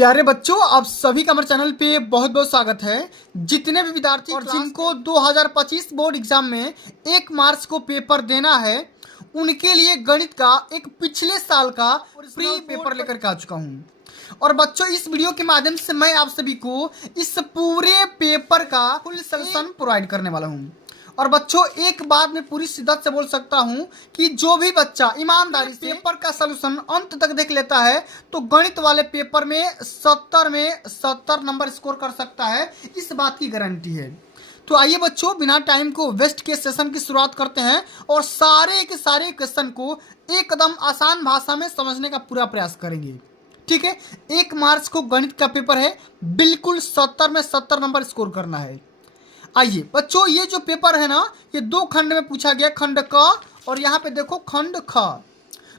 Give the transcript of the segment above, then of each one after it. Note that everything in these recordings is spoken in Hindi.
प्यारे बच्चों, आप सभी का हमारे चैनल पे बहुत बहुत स्वागत है। जितने भी विद्यार्थी और जिनको 2025 बोर्ड एग्जाम में 1 मार्च को पेपर देना है, उनके लिए गणित का एक पिछले साल का प्री पेपर लेकर के आ चुका हूँ। और बच्चों, इस वीडियो के माध्यम से मैं आप सभी को इस पूरे पेपर का फुल सॉल्यूशन प्रोवाइड करने वाला हूँ। और बच्चों, एक बात मैं पूरी शिद्दत से बोल सकता हूं कि जो भी बच्चा ईमानदारी से पेपर का सलूशन अंत तक देख लेता है तो गणित वाले पेपर में 70 नंबर स्कोर कर सकता है, इस बात की गारंटी है। तो आइए बच्चों, बिना टाइम को वेस्ट के सेशन की शुरुआत करते हैं और सारे के सारे क्वेश्चन को एकदम आसान भाषा में समझने का पूरा प्रयास करेंगे। ठीक है, 1 मार्च को गणित का पेपर है, बिल्कुल 70 में 70 नंबर स्कोर करना है। आइए बच्चों, ये जो पेपर है ना, ये 2 खंड में पूछा गया, खंड क और यहाँ पे देखो खंड ख।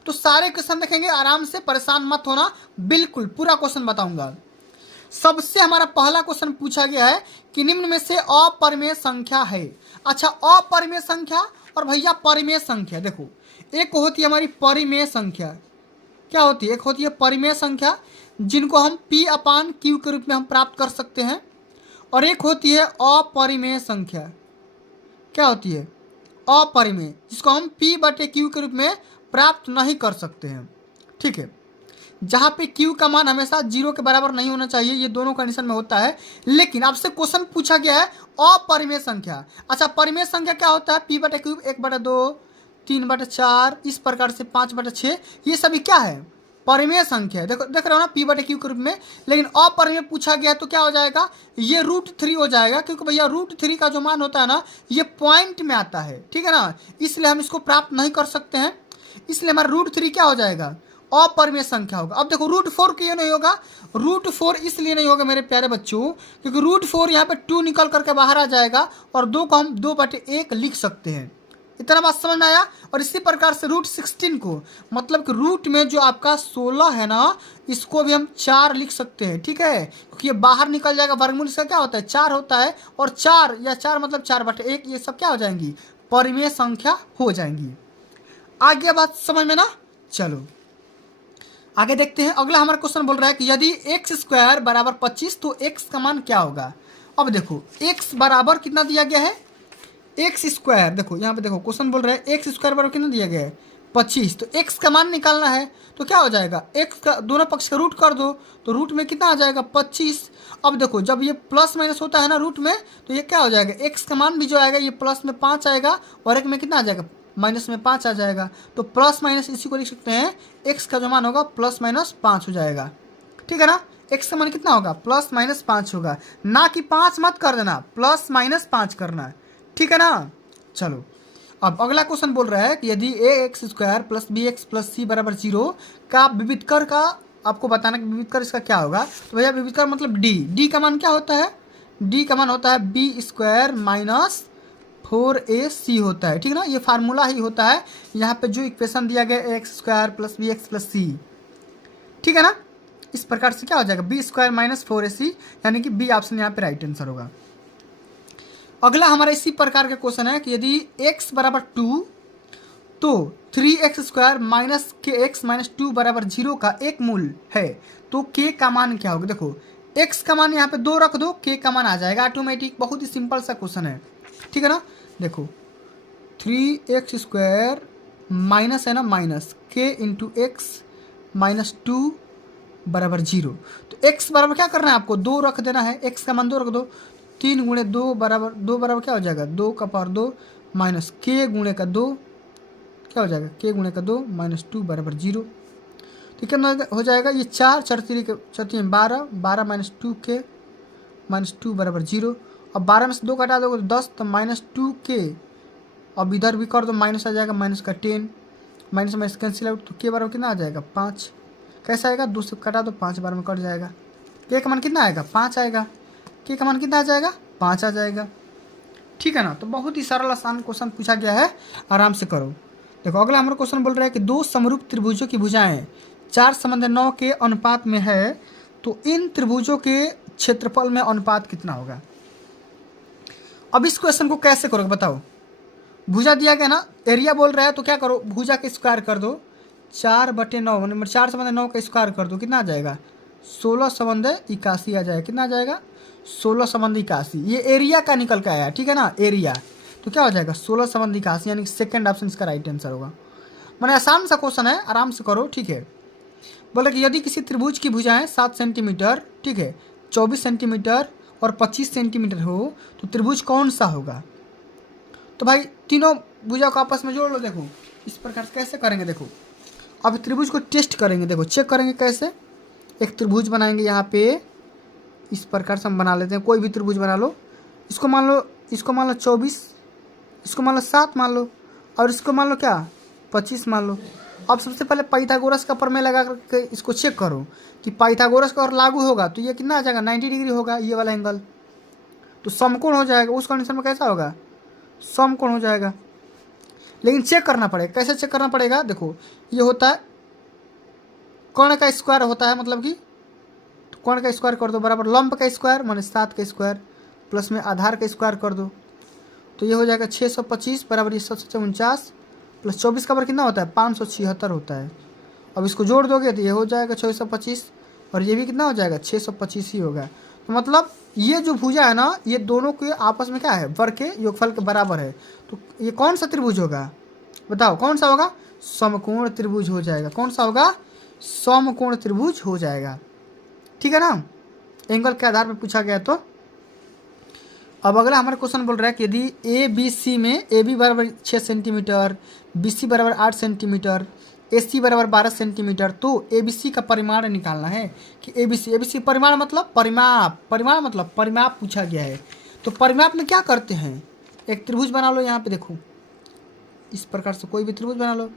तो सारे क्वेश्चन देखेंगे, आराम से, परेशान मत होना, बिल्कुल पूरा क्वेश्चन बताऊंगा। सबसे हमारा पहला क्वेश्चन पूछा गया है कि निम्न में से अपरिमेय संख्या है। अच्छा, अपरिमेय संख्या और भैया परिमेय संख्या। देखो, एक होती है हमारी परिमेय संख्या, क्या होती है? एक होती है परिमेय संख्या, जिनको हम P/Q के रूप में हम प्राप्त कर सकते हैं, और एक होती है अपरिमेय संख्या। क्या होती है? अपरिमेय, जिसको हम P/Q के रूप में प्राप्त नहीं कर सकते हैं। ठीक है, जहाँ पे Q का मान हमेशा 0 के बराबर नहीं होना चाहिए, ये दोनों कंडीशन में होता है। लेकिन आपसे क्वेश्चन पूछा गया है अपरिमेय संख्या। अच्छा, परिमेय संख्या क्या होता है? P/Q 1/2, 3/4, इस प्रकार से 5/6, ये सभी क्या है? परिमेय संख्या है। देखो, देख रहे हो ना, P/Q के रूप में। लेकिन अपरिमेय पूछा गया तो क्या हो जाएगा? ये √3 हो जाएगा, क्योंकि भैया √3 का जो मान होता है ना, ये पॉइंट में आता है। ठीक है ना, इसलिए हम इसको प्राप्त नहीं कर सकते हैं, इसलिए हमारा √3 क्या हो जाएगा? अपरिमेय संख्या होगा। अब देखो, √4 क्यों नहीं होगा? √4 इसलिए नहीं होगा मेरे प्यारे बच्चों, क्योंकि √4 यहाँ पे 2 निकल करके बाहर आ जाएगा और 2 को हम 2/1 लिख सकते हैं। इतना बात समझ में आया? और इसी प्रकार से √16 को, मतलब कि रूट में जो आपका 16 है ना, इसको भी हम 4 लिख सकते हैं। ठीक है, क्योंकि ये बाहर निकल जाएगा, वर्गमूल इसका क्या होता है? 4 होता है, और 4 या 4 मतलब 4/1, ये सब क्या हो जाएंगी? परिमेय संख्या हो जाएंगी। आगे बात समझ में ना? चलो आगे देखते हैं। अगला हमारा क्वेश्चन बोल रहा है कि यदि x² = 25 तो x का मान क्या होगा? अब देखो, x बराबर कितना दिया गया है? x², देखो यहाँ पे देखो, क्वेश्चन बोल रहे हैं x² बराबर कितना दिया गया है? 25। तो x का मान निकालना है, तो क्या हो जाएगा? x का दोनों पक्ष का रूट कर दो, तो रूट में कितना आ जाएगा? 25। अब देखो, जब ये प्लस माइनस होता है ना रूट में, तो ये क्या हो जाएगा? x का मान भी जो आएगा, ये प्लस में 5 आएगा, और एक में कितना आ जाएगा? माइनस में 5 आ जाएगा। तो प्लस माइनस इसी को लिख सकते हैं, x का जो मान होगा +-5 हो जाएगा। ठीक है ना, x का मान कितना होगा? +-5 होगा, ना कि 5 मत कर देना, +-5 करना है। ठीक है ना। चलो, अब अगला क्वेश्चन बोल रहा है कि यदि ax² + bx + c = 0 का विविधकर का आपको बताना कि विविधकर इसका क्या होगा। तो भैया, विविधकर मतलब d का मान क्या होता है? d का मान होता है b² - 4ac होता है। ठीक है ना, ये फार्मूला ही होता है यहाँ पे जो इक्वेशन दिया गया, ax² + bx + c। ठीक है ना, इस प्रकार से क्या हो जाएगा? b² - 4ac, यानी कि बी ऑप्शन यहाँ पे राइट आंसर होगा। अगला हमारा इसी प्रकार का क्वेश्चन है कि यदि x = 2 तो 3x² - kx - 2 = 0 का एक मूल है, तो k का मान क्या होगा? देखो, x का मान यहाँ पे 2 रख दो, k का मान आ जाएगा ऑटोमेटिक। बहुत ही सिंपल सा क्वेश्चन है। ठीक है ना, देखो 3x² माइनस है ना, माइनस k × x - 2 = 0। तो x बराबर क्या करना है आपको? 2 रख देना है, x का मान 2 रख दो। 3 × 2 बराबर 2 बराबर क्या हो जाएगा? 2 का पावर 2 माइनस k × 2 क्या हो जाएगा? k × 2 - 2 = 0। ठीक है ना, हो जाएगा ये 4 4 के 12, 12 - 2k - 2 = 0। अब 12 में से 2 घटा दोगे तो 10, तो -2k। अब इधर भी कर दो, माइनस आ जाएगा, माइनस का 10, माइनस माइनस कैंसिल आउट, तो k बराबर कितना आ जाएगा? 5। कैसा आएगा? 2 से कटा दो, 5 बार में कट जाएगा। k का मान कितना आएगा? 5 आएगा। k का मान कितना आ जाएगा? 5 आ जाएगा। ठीक है ना, तो बहुत ही सरल आसान क्वेश्चन पूछा गया है, आराम से करो। देखो, अगला हमारा क्वेश्चन बोल रहा है कि 2 समरूप त्रिभुजों की भुजाएं 4:9 के अनुपात में है, तो इन त्रिभुजों के क्षेत्रफल में अनुपात कितना होगा? अब इस क्वेश्चन को कैसे करोगे बताओ? भुजा दिया गया ना, एरिया बोल रहा है, तो क्या करो? भुजा के स्क्वायर कर दो, 4/9, नंबर 4/9 का स्क्वायर कर दो, कितना आ जाएगा? 16 संबंध 81 आ जाएगा। कितना आ जाएगा? 16 संबंध 81। ये एरिया का निकल के आया, ठीक है ना, एरिया। तो क्या हो जाएगा? 16 संबंध 81, यानी सेकंड ऑप्शन इसका राइट आंसर होगा। मैंने आसान सा क्वेश्चन है, आराम से करो, ठीक है। बोले कि यदि किसी त्रिभुज की भुजाएं 7 सेंटीमीटर, ठीक है, 24 सेंटीमीटर और 25 सेंटीमीटर हो तो त्रिभुज कौन सा होगा? तो भाई तीनों भुजा को आपस में जोड़ लो। देखो इस प्रकार से कैसे करेंगे, देखो अब त्रिभुज को टेस्ट करेंगे, देखो चेक करेंगे कैसे। एक त्रिभुज बनाएंगे यहाँ पे, इस प्रकार से हम बना लेते हैं। कोई भी त्रिभुज बना लो, इसको मान लो 24, इसको मान लो 7 मान लो, और इसको मान लो क्या 25 मान लो। अब सबसे पहले पाइथागोरस का प्रमेय लगा करके इसको चेक करो कि पाइथागोरस का और लागू होगा तो ये कितना आ जाएगा? 90 डिग्री होगा ये वाला एंगल, तो समकोण हो जाएगा। उस कंडीशन में कैसा होगा? समकोण हो जाएगा। लेकिन चेक करना पड़ेगा। कैसे चेक करना पड़ेगा? देखो ये होता है कर्ण का स्क्वायर होता है, मतलब कि कर्ण का स्क्वायर कर दो बराबर लंब का स्क्वायर माने 7 का स्क्वायर प्लस में आधार का स्क्वायर कर दो, तो ये हो जाएगा 625 बराबर 749 प्लस 24 का बराबर कितना होता है? 576 होता है। अब इसको जोड़ दोगे तो ये हो जाएगा 625, और ये भी कितना हो जाएगा? 625 ही होगा। तो मतलब ये जो भुजा है ना, ये दोनों के आपस में क्या है? वर्ग के योगफल के बराबर है। तो ये कौन सा त्रिभुज होगा? बताओ कौन सा होगा? समकोण त्रिभुज हो जाएगा। कौन सा होगा? समकोण त्रिभुज हो जाएगा, ठीक है ना, एंगल के आधार पर पूछा गया। तो अब अगला हमारा क्वेश्चन बोल रहा है कि यदि ए बी सी में ए बी बराबर 6 सेंटीमीटर, बी सी बराबर 8 सेंटीमीटर, ए सी बराबर 12 सेंटीमीटर, तो ए बी सी का परिमाण निकालना है। कि ए बी सी परिमाण मतलब परिमाप, परिमाण मतलब परिमाप पूछा गया है। तो परिमाप में क्या करते हैं? एक त्रिभुज बना लो यहाँ पे, देखो इस प्रकार से कोई भी त्रिभुज बना लो।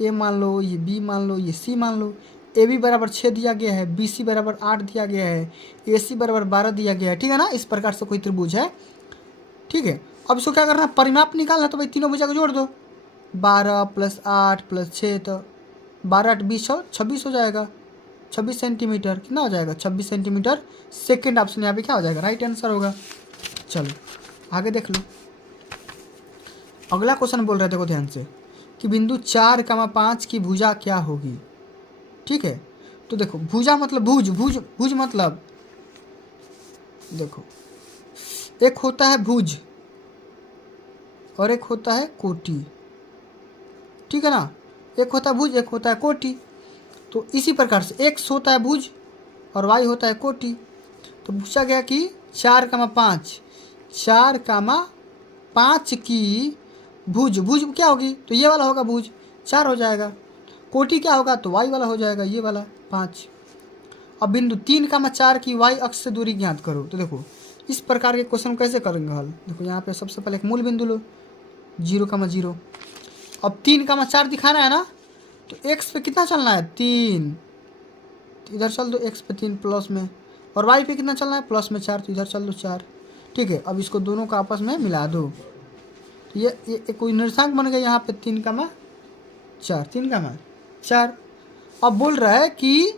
ए मान लो, ये बी मान लो, ये सी मान लो। ए बी बराबर 6 दिया गया है, बी सी बराबर 8 दिया गया है, ए सी बराबर 12 दिया गया है, ठीक है ना। इस प्रकार से कोई त्रिभुज है, ठीक है। अब इसको क्या करना है? परिमाप निकालना। तो भाई तीनों भुजा को जोड़ दो, 12 + 8 + 6, तो 12 8 20 26 हो जाएगा। 26 सेंटीमीटर कितना हो जाएगा? 26 सेंटीमीटर। सेकेंड ऑप्शन यहाँ पे क्या हो जाएगा? राइट आंसर होगा। चलो आगे देख लो। अगला क्वेश्चन बोल रहे थे, देखो ध्यान से, कि बिंदु 4,5 की भुजा क्या होगी, ठीक है। तो देखो भुजा मतलब भुज मतलब देखो एक होता है भुज और एक होता है कोटि, ठीक है ना। एक होता है भुज, एक होता है कोटि। तो इसी प्रकार से एक्स होता है भुज और वाई होता है कोटि। तो पूछा गया कि 4,5 की भुज क्या होगी? तो ये वाला होगा भुज, 4 हो जाएगा। कोटि क्या होगा? तो वाई वाला हो जाएगा, ये वाला 5। अब बिंदु 3,4 की वाई अक्ष से दूरी ज्ञात करो। तो देखो इस प्रकार के क्वेश्चन कैसे करेंगे हल। देखो यहाँ पे सबसे पहले एक मूल बिंदु लो, 0,0। अब 3,4 दिखाना है ना, तो एक्स पे कितना चलना है? 3, तो इधर चल दो एक्स पे 3 प्लस में, और वाई पे कितना चलना है? प्लस में 4, तो इधर चल दो 4, ठीक है। अब इसको दोनों को आपस में मिला दो, तो ये कोई निर्देशांक बन गया यहाँ पे 3,4, 3,4। अब बोल रहा है कि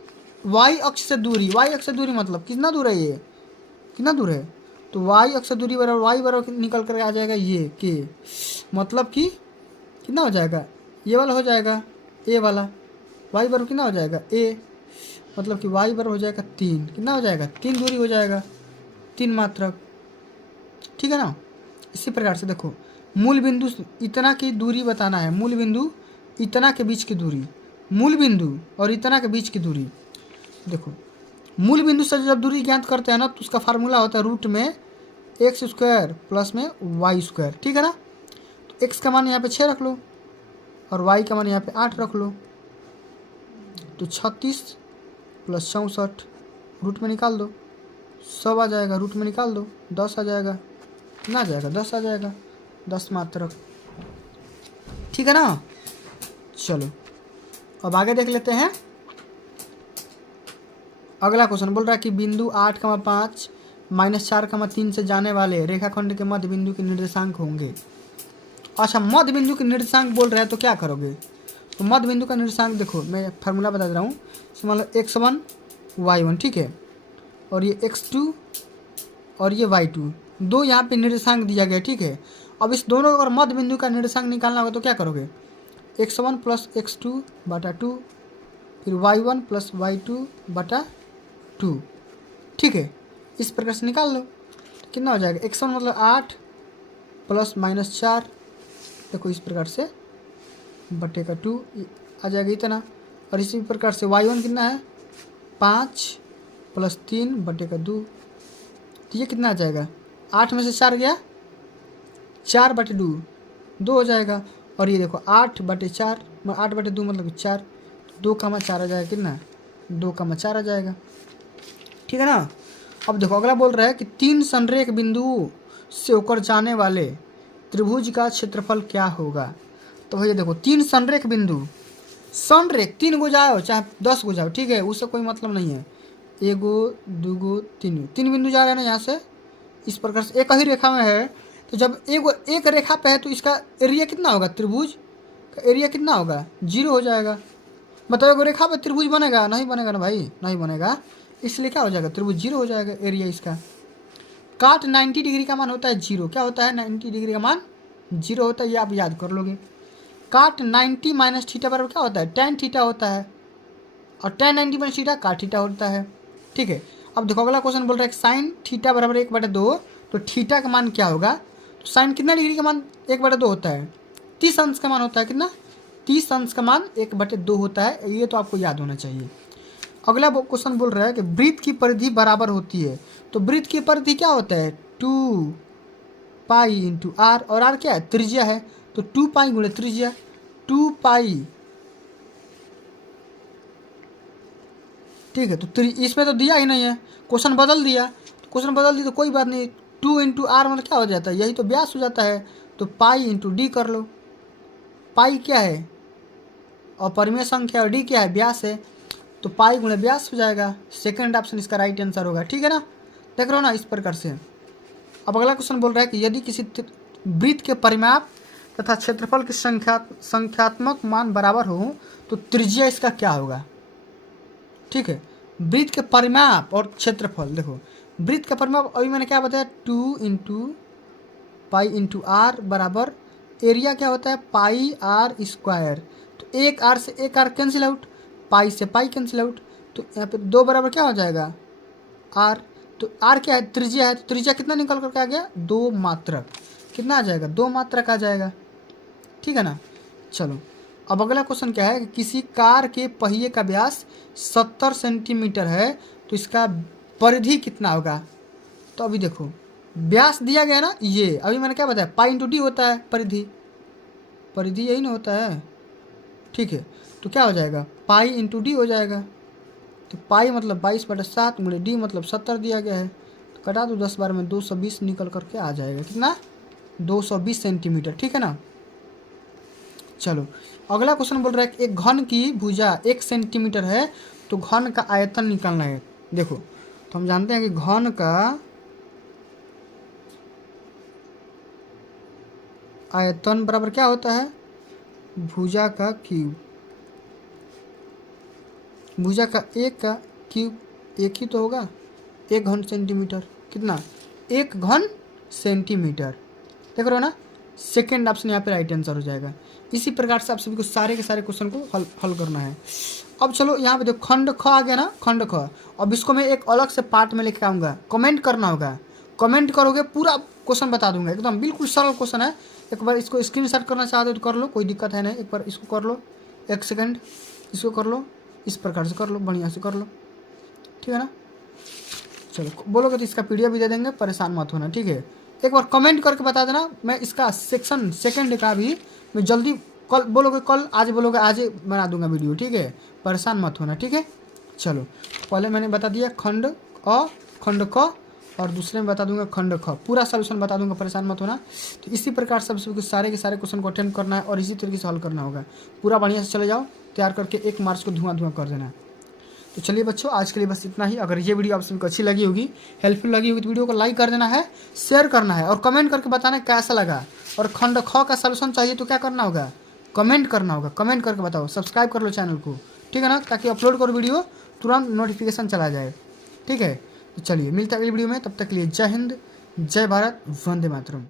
वाई अक्ष से दूरी, वाई अक्ष से दूरी मतलब कितना दूर है? ये कितना दूर है? तो वाई अक्ष से दूरी बराबर वाई बराबर निकल कर आ जाएगा ये के, मतलब कि कितना हो जाएगा? ये वाला हो जाएगा ए वाला, वाई बराबर कितना हो जाएगा? ए, मतलब कि वाई बराबर हो जाएगा 3। कितना हो जाएगा? 3 दूरी हो जाएगा, 3 मात्रक, ठीक है ना। इसी प्रकार से देखो मूल बिंदु इतना की दूरी बताना है, मूल बिंदु इतना के बीच की दूरी, मूल बिंदु और इतना के बीच की दूरी। देखो मूल बिंदु से जब दूरी ज्ञात करते हैं ना, तो उसका फार्मूला होता है रूट में x² प्लस में y², ठीक है ना। तो x का मान यहाँ पे 6 रख लो और y का मान यहाँ पे 8 रख लो, तो 36 + 64 रूट में निकाल दो, 100 आ जाएगा। रूट में निकाल दो, 10 आ जाएगा। कितना आ जाएगा? 10 आ जाएगा, 10 मात्रक, ठीक है ना। चलो अब आगे देख लेते हैं। अगला क्वेश्चन बोल रहा है कि बिंदु 8,5 - 4,3 से जाने वाले रेखाखंड के मध्य बिंदु के निर्देशांक होंगे। अच्छा मध्य बिंदु के निर्देशांक बोल रहे हैं, तो क्या करोगे? तो मध्य बिंदु का निर्देशांक देखो, मैं फार्मूला बता दे रहा हूँ। मान लो x1 y1, ठीक है, और ये x2 और ये y2, दो यहाँ पे निर्देशांक दिया गया, ठीक है। अब इस दोनों अगर मध्य बिंदु का निर्देशांक निकालना होगा तो क्या करोगे? x1 + x2/2, फिर y1 + y2/2, 2। ठीक है, इस प्रकार से निकाल लो तो कितना हो जाएगा, x1 मतलब 8 प्लस माइनस 4, देखो इस प्रकार से बटे का 2 आ जाएगा इतना। और इसी प्रकार से y1 कितना है 5 प्लस 3 बटे का 2, तो ये कितना आ जाएगा, 8 में से 4 गया, 4 बटे 2 2 हो जाएगा। और ये देखो 8 बटे 4 8 बटे 2 मतलब 4, 2,4 आ जाएगा, कितना 2,4 आ जाएगा। ठीक है ना। अब देखो अगला बोल रहा है कि 3 संरेख बिंदु से होकर जाने वाले त्रिभुज का क्षेत्रफल क्या होगा। तो भैया देखो 3 संरेख बिंदु, संरेख 3 गो जाओ चाहे 10 गो जाओ, ठीक है, उससे कोई मतलब नहीं है, 1 गो 2 गो 3 बिंदु जा रहे हैं ना यहाँ से, इस प्रकार से एक ही रेखा में है। तो जब एक रेखा पे है तो इसका एरिया कितना होगा, त्रिभुज का एरिया कितना होगा, 0 हो जाएगा। बताओ एगो रेखा पे त्रिभुज बनेगा, नहीं बनेगा ना भाई, नहीं बनेगा, इसलिए क्या हो जाएगा, त्रिभुज 0 हो जाएगा एरिया इसका। काट 90 डिग्री का मान होता है 0, क्या होता है 90 डिग्री का मान 0 होता है, ये आप याद कर लोगे। काट 90 माइनस थीटा बराबर क्या होता है, tan थीटा होता है, और tan 90 माइनस थीटा काट थीटा होता है। ठीक है, अब देखो अगला क्वेश्चन बोल रहा है साइन थीटा बराबर 1/2, तो थीटा का मान क्या होगा, तो साइन कितना डिग्री का मान 1/2 होता है, 30 अंश का मान होता है, कितना 30 अंश का मान 1/2 होता है, ये तो आपको याद होना चाहिए। अगला क्वेश्चन बोल रहा है कि वृत्त की परिधि बराबर होती है, तो वृत्त की परिधि क्या होता है 2 पाई इंटू आर, और आर क्या है त्रिज्या है, तो 2 पाई गुणे त्रिज्या, 2 पाई। ठीक है, तो इसमें तो दिया ही नहीं है, क्वेश्चन बदल दिया, तो क्वेश्चन बदल दी तो कोई बात नहीं, 2 इंटू आर मतलब क्या हो जाता है, यही तो व्यास हो जाता है, तो पाई इंटू डी कर लो। पाई क्या है अपरिमेय संख्या और डी क्या है व्यास है, तो पाई गुणे व्यास हो जाएगा, सेकंड ऑप्शन इसका राइट आंसर होगा। ठीक है ना, देख रहे हो ना इस प्रकार से। अब अगला क्वेश्चन बोल रहा है कि यदि किसी वृत्त के परिमाप तथा क्षेत्रफल के संख्यात्मक मान बराबर हो तो त्रिज्या इसका क्या होगा। ठीक है, वृत्त के परिमाप और क्षेत्रफल, देखो वृत्त का परिमाप अभी मैंने क्या बताया 2 इंटू पाई इंटू आर बराबर एरिया क्या होता है पाई आर स्क्वायर, तो एक आर से एक आर कैंसिल आउट, पाई से पाई कैंसिल आउट, तो यहाँ पे 2 बराबर क्या हो जाएगा आर, तो आर क्या है त्रिज्या है, तो त्रिज्या कितना निकल करके आ गया 2 मात्रक, कितना आ जाएगा 2 मात्रक आ जाएगा। ठीक है ना। चलो अब अगला क्वेश्चन क्या है कि किसी कार के पहिए का व्यास 70 सेंटीमीटर है, तो इसका परिधि कितना होगा। तो अभी देखो व्यास दिया गया ना, ये अभी मैंने क्या बताया पाई इंटू डी होता है परिधि, परिधि यही ना होता है। ठीक है, तो क्या हो जाएगा पाई इंटू डी हो जाएगा, तो पाई मतलब 22/7 गुणे डी मतलब 70 दिया गया है, तो कटा दो 10 बार में 220 निकल करके आ जाएगा, कितना 220 सेंटीमीटर। ठीक है ना। चलो अगला क्वेश्चन बोल रहा है कि एक घन की भुजा 1 सेंटीमीटर है, तो घन का आयतन निकालना है। देखो तो हम जानते हैं कि घन का आयतन बराबर क्या होता है भुजा का क्यूब, भुजा का एक का क्यूब, एक ही तो होगा, 1 घन सेंटीमीटर, कितना 1 घन सेंटीमीटर। देख रहे हो ना, सेकेंड ऑप्शन यहाँ पे राइट आंसर हो जाएगा। इसी प्रकार से आप सभी को सारे के सारे क्वेश्चन को हल करना है। अब चलो यहाँ पे देखो खंड ख आ गया ना, खंड ख, अब इसको मैं एक अलग से पार्ट में लेके आऊँगा, कमेंट करना होगा, कमेंट करोगे पूरा क्वेश्चन बता दूंगा, एकदम बिल्कुल सरल क्वेश्चन है। एक बार इसको स्क्रीनशॉट करना चाहते हो तो कर लो, कोई दिक्कत है नहीं, एक बार इसको कर लो, 1 सेकंड इसको कर लो, इस प्रकार से कर लो, बढ़िया से कर लो। ठीक है ना। चलो बोलोगे तो इसका PDF भी दे देंगे, परेशान मत होना। ठीक है, एक बार कमेंट करके बता देना, मैं इसका सेक्शन सेकंड का भी मैं जल्दी, कल बोलोगे कल, आज बोलोगे आज ही बना दूंगा वीडियो। ठीक है, परेशान मत होना। ठीक है, चलो पहले मैंने बता दिया खंड अ खंड क, और दूसरे में बता दूंगा खंड ख, पूरा सोल्यूशन बता दूंगा, परेशान मत होना। तो इसी प्रकार से सबसे सारे के सारे क्वेश्चन को अटेंड करना है और इसी तरीके से हल करना होगा, पूरा बढ़िया से चले जाओ, तैयार करके 1 मार्च को धुआं कर देना। तो चलिए बच्चों आज के लिए बस इतना ही। अगर ये वीडियो आप सभी को अच्छी लगी होगी, हेल्पफुल लगी होगी, तो वीडियो को लाइक कर देना है, शेयर करना है और कमेंट करके बताना है कैसा लगा। और खंड ख का सलूशन चाहिए तो क्या करना होगा, कमेंट करना होगा, कमेंट करके बताओ, सब्सक्राइब कर लो चैनल को। ठीक है ना, ताकि अपलोड करो वीडियो तुरंत नोटिफिकेशन चला जाए। ठीक है, तो चलिए मिलता है अगली वीडियो में, तब तक के लिए जय हिंद, जय भारत, वंदे मातरम।